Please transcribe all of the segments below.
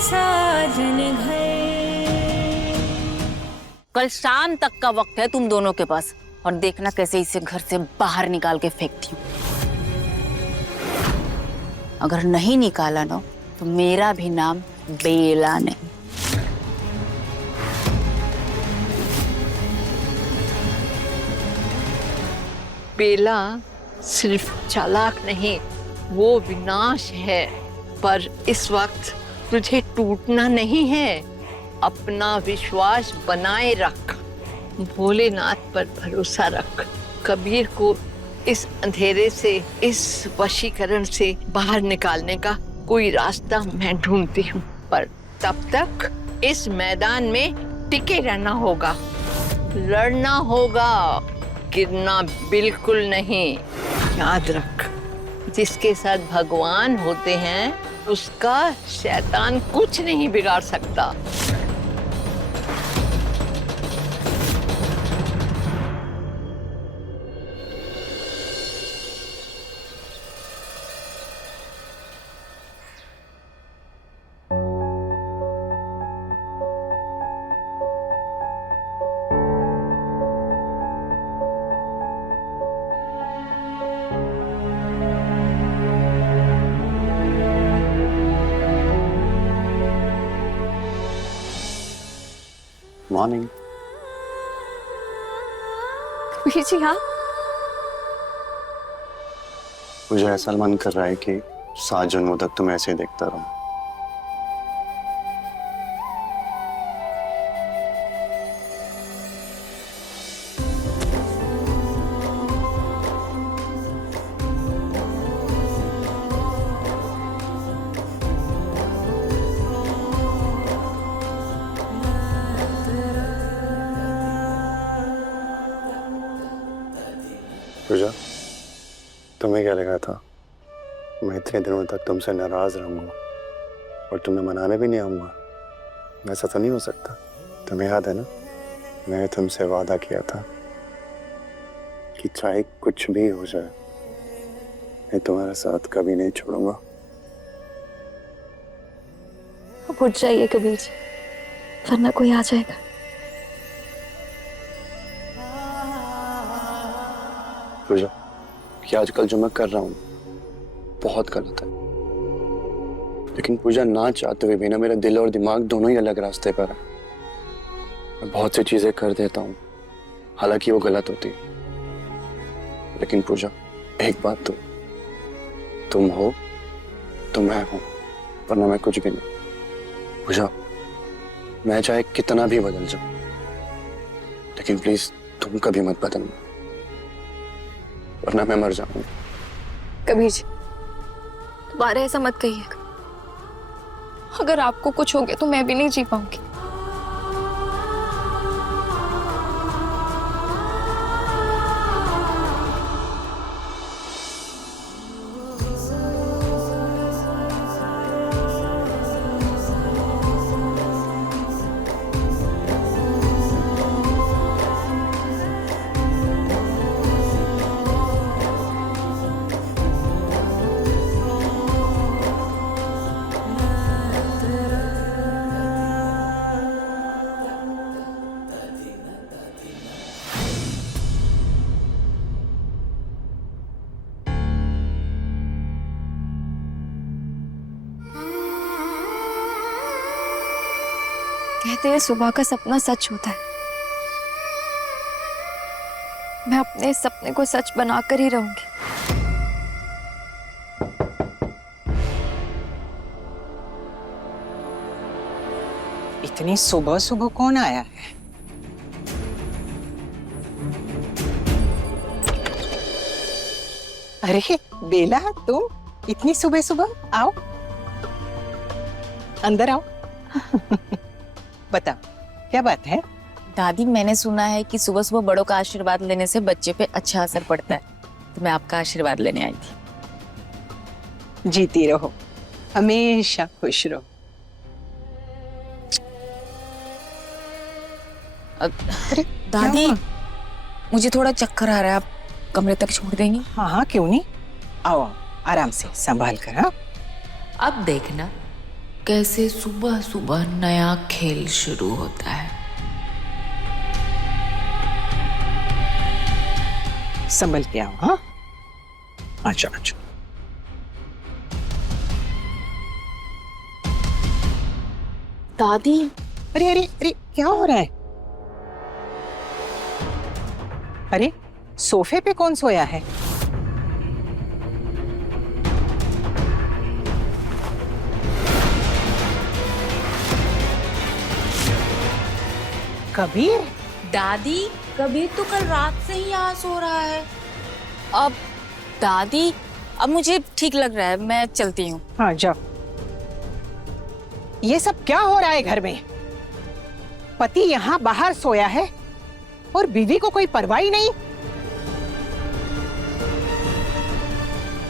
साजन घर। कल शाम तक का वक्त है तुम दोनों के पास, और देखना कैसे इसे घर से बाहर निकाल के फेंकती हूँ। अगर नहीं निकाला ना तो मेरा भी नाम बेला नहीं। बेला सिर्फ चालाक नहीं, वो विनाश है। पर इस वक्त तुझे टूटना नहीं है, अपना विश्वास बनाए रख, भोलेनाथ पर भरोसा रख। कबीर को इस अंधेरे से, इस वशीकरण से बाहर निकालने का कोई रास्ता मैं ढूंढती हूँ, पर तब तक इस मैदान में टिके रहना होगा, लड़ना होगा, गिरना बिल्कुल नहीं। याद रख, जिसके साथ भगवान होते हैं उसका शैतान कुछ नहीं बिगाड़ सकता। मॉर्निंग। कबीर जी हाँ। मुझे ऐसा मन कर रहा है कि 7 जन्मों तक तुम्हें ऐसे ही देखता रहूं। पूजा, तुम्हें क्या लगा था मैं इतने दिनों तक तुमसे नाराज रहूंगा और तुम्हें मनाने भी नहीं आऊंगा? ऐसा तो नहीं हो सकता। तुम्हें याद है ना, मैंने तुमसे वादा किया था कि चाहे कुछ भी हो जाए मैं तुम्हारा साथ कभी नहीं छोड़ूंगा। अब उठ जाइए कबीर जी, वरना कोई आ जाएगा। पूजा, कि आजकल जो मैं कर रहा हूँ बहुत गलत है, लेकिन पूजा ना चाहते हुए भी ना मेरा दिल और दिमाग दोनों ही अलग रास्ते पर है। मैं बहुत सी चीजें कर देता हूँ, हालांकि वो गलत होती है। लेकिन पूजा, एक बात तो, तुम हो तो मैं हूं, वरना मैं कुछ भी नहीं। पूजा, मैं चाहे कितना भी बदल जाऊं, लेकिन प्लीज तुम कभी मत बदलना, वरना मैं मर जाऊंगा। कबीर जी दोबारा ऐसा मत कहिएगा। अगर आपको कुछ हो गया तो मैं भी नहीं जी पाऊंगी। कहते हैं सुबह का सपना सच होता है। मैं अपने सपने को सच बनाकर ही रहूंगी। इतनी सुबह सुबह कौन आया है? अरे बेला, तुम इतनी सुबह सुबह? आओ अंदर आओ। बताओ क्या बात है? दादी, मैंने सुना है कि सुबह सुबह बड़ों का आशीर्वाद लेने से बच्चे पे अच्छा असर पड़ता है, तो मैं आपका आशीर्वाद लेने आई थी। जीती रहो, हमेशा खुश रहो। अरे दादी, मुझे थोड़ा चक्कर आ रहा है, आप कमरे तक छोड़ देंगी? हाँ हाँ, क्यों नहीं। आओ आओ, आराम से संभाल कर। हाँ, अब देखना कैसे सुबह सुबह नया खेल शुरू होता है। संभल के आओ। हाँ, अच्छा अच्छा। दादी, अरे अरे अरे, क्या हो रहा है? अरे, सोफे पे कौन सोया है? कबीर? दादी, कबीर तो कल रात से ही यहाँ सो रहा है। अब दादी, अब मुझे ठीक लग रहा है, मैं चलती हूँ। हाँ जाओ। ये सब क्या हो रहा है घर में? पति यहाँ बाहर सोया है और बीवी को कोई परवाह ही नहीं।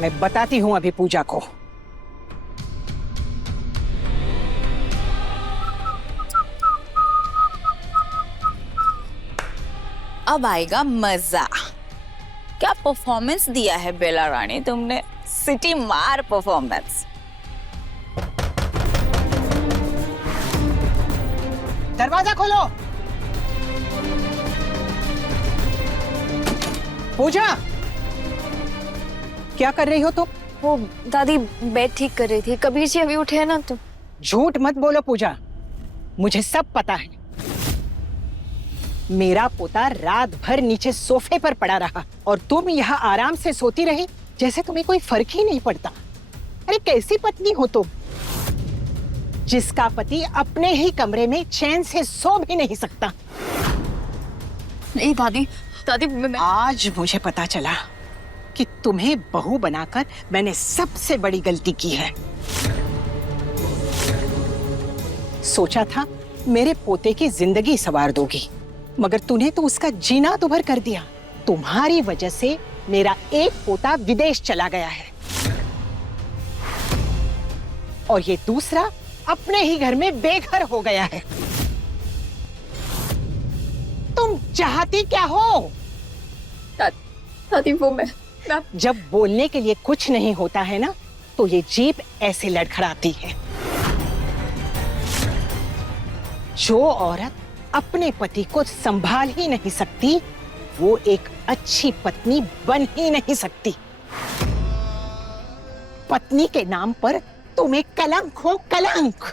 मैं बताती हूँ अभी पूजा को। अब आएगा मजा। क्या परफॉर्मेंस दिया है बेला रानी तुमने, सिटी मार परफॉर्मेंस। दरवाजा खोलो। पूजा, क्या कर रही हो तुम? वो दादी बेड ठीक कर रही थी। कबीर जी अभी उठे हैं ना, तो झूठ मत बोलो पूजा, मुझे सब पता है। मेरा पोता रात भर नीचे सोफे पर पड़ा रहा और तुम यहाँ आराम से सोती रही जैसे तुम्हें कोई फर्क ही नहीं पड़ता। अरे कैसी पत्नी हो तुम, जिसका पति अपने ही कमरे में चैन से सो भी नहीं सकता। नहीं दादी, दादी आज मुझे पता चला कि तुम्हें बहू बनाकर मैंने सबसे बड़ी गलती की है। सोचा था मेरे पोते की जिंदगी संवार दोगी, मगर तूने तो उसका जीना दुभर कर दिया। तुम्हारी वजह से मेरा एक पोता विदेश चला गया है और ये दूसरा अपने ही घर में बेघर हो गया है। तुम चाहती क्या हो? दादी, वो मैं जब बोलने के लिए कुछ नहीं होता है ना, तो ये जीभ ऐसे लड़खड़ाती है। जो औरत अपने पति को संभाल ही नहीं सकती, वो एक अच्छी पत्नी बन ही नहीं सकती। पत्नी के नाम पर तुम एक कलंक हो, कलंक।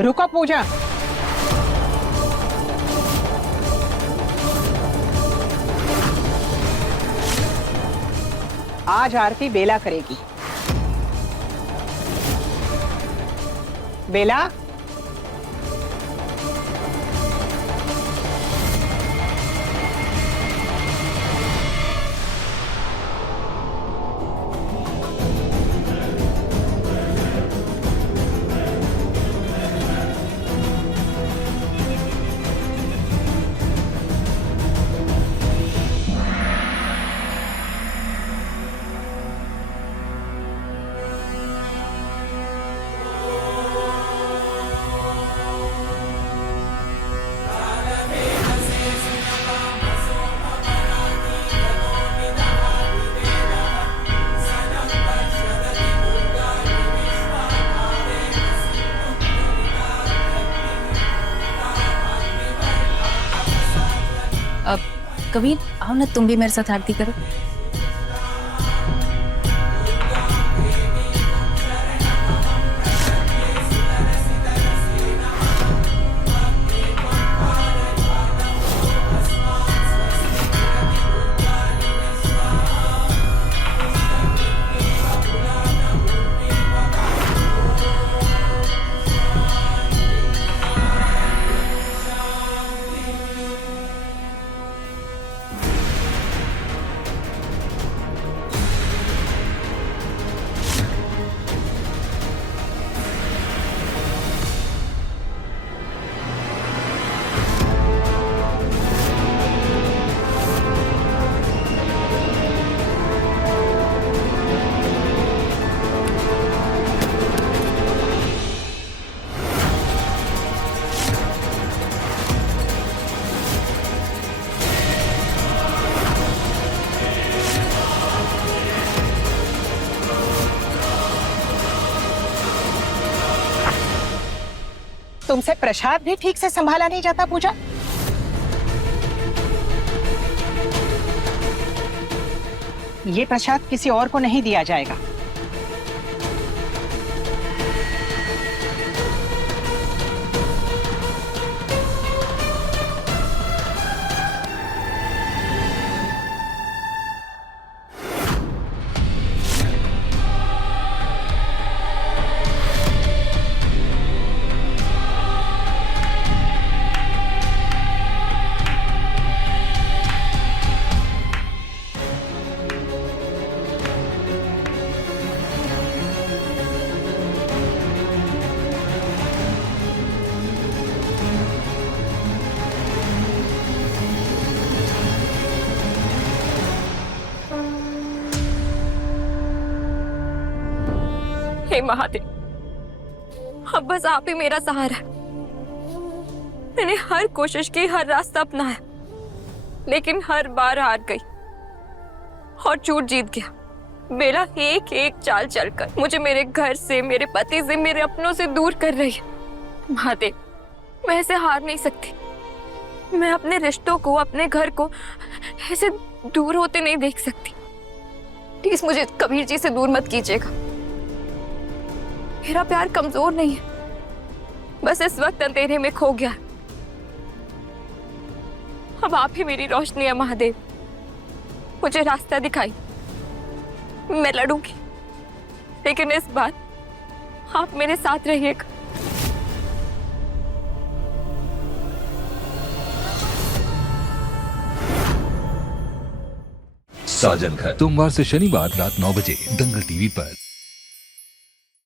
रुको पूजा, आज आरती बेला करेगी। बेला, अब कबीर आओ ना, तुम भी मेरे साथ आरती करो। तुमसे प्रसाद भी ठीक से संभाला नहीं जाता पूजा? ये प्रसाद किसी और को नहीं दिया जाएगा। हे महादेव, अब बस आप ही मेरा सहारा है। मैंने हर कोशिश की, हर रास्ता अपनाया, लेकिन हर बार हार गई और झूठ जीत गया। बेला एक एक चाल चलकर मुझे मेरे घर से, मेरे पति से, मेरे अपनों से दूर कर रही है। महादेव, मैं ऐसे हार नहीं सकती। मैं अपने रिश्तों को, अपने घर को ऐसे दूर होते नहीं देख सकती। प्लीज मुझे कबीर जी से दूर मत कीजिएगा। मेरा प्यार कमजोर नहीं है, बस इस वक्त अंधेरे में खो गया। अब आप ही मेरी रोशनी है महादेव, मुझे रास्ता दिखाई। मैं लड़ूंगी, लेकिन इस बार आप मेरे साथ रहिएगा। साजन घर, सोमवार से शनिवार रात 9 बजे दंगल टीवी पर।